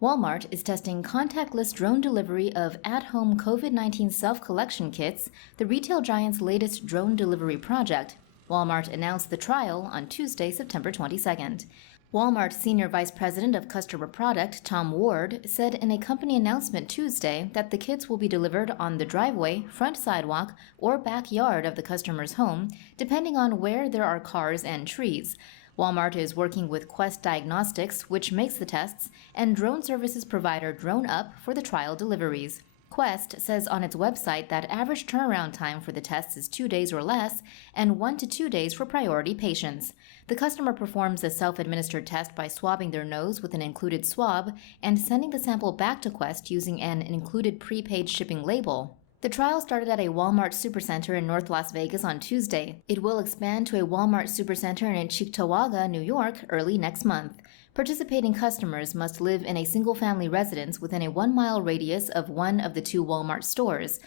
Walmart is testing contactless drone delivery of at-home COVID-19 self-collection kits, the retail giant's latest drone delivery project. Walmart announced the trial on Tuesday, September 22nd. Walmart Senior Vice President of Customer Product, Tom Ward, said in a company announcement Tuesday that the kits will be delivered on the driveway, front sidewalk, or backyard of the customer's home, depending on where there are cars and trees. Walmart is working with Quest Diagnostics, which makes the tests, and drone services provider DroneUp for the trial deliveries. Quest says on its website that average turnaround time for the tests is 2 days or less, and 1 to 2 days for priority patients. The customer performs a self-administered test by swabbing their nose with an included swab and sending the sample back to Quest using an included prepaid shipping label. The trial started at a Walmart Supercenter in North Las Vegas on Tuesday. It will expand to a Walmart Supercenter in Cheektowaga, New York, early next month. Participating customers must live in a single-family residence within a 1-mile radius of one of the 2 Walmart stores.